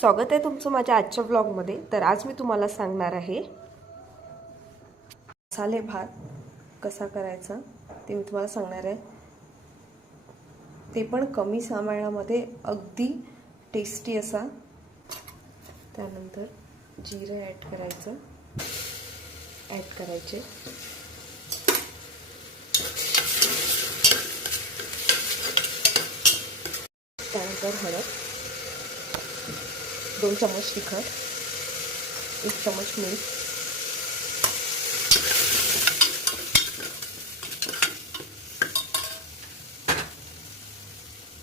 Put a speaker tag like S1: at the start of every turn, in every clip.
S1: स्वागत आहे तुमचं माझ्या आजच्या ब्लॉगमध्ये तर आज मी तुम्हाला सांगणार आहे मसाले भात कसा करायचा ते मी तुम्हाला सांगणार आहे. ते पण कमी सामानामध्ये अगदी टेस्टी असा. त्यानंतर जिरं ॲड करायचं. ॲड करायचे. त्यानंतर हळद. दोन चमच तिखट एक चमच मीठ.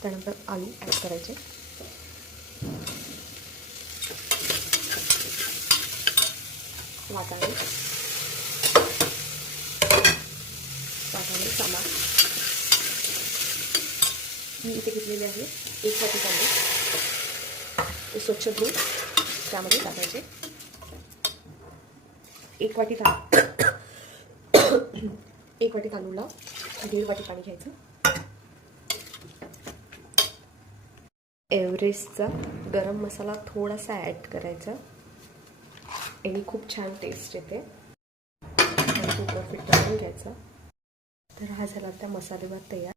S1: त्यानंतर आलू ॲड करायचे. वाटाणे. वाटाणे सामान मी इथे घेतलेले आहे एक वाटी कांदे ते स्वच्छ धुवून त्यामध्ये टाकायचे. एक वाटी तांदूळ. एक वाटी तांदूळला दीड वाटी पाणी घ्यायचं. एव्हरेस्टचा गरम मसाला थोडासा ॲड करायचा. आणि खूप छान टेस्ट येते. आणि कुकर फिट करून घ्यायचा. तर हा झाला त्या मसाले तयार.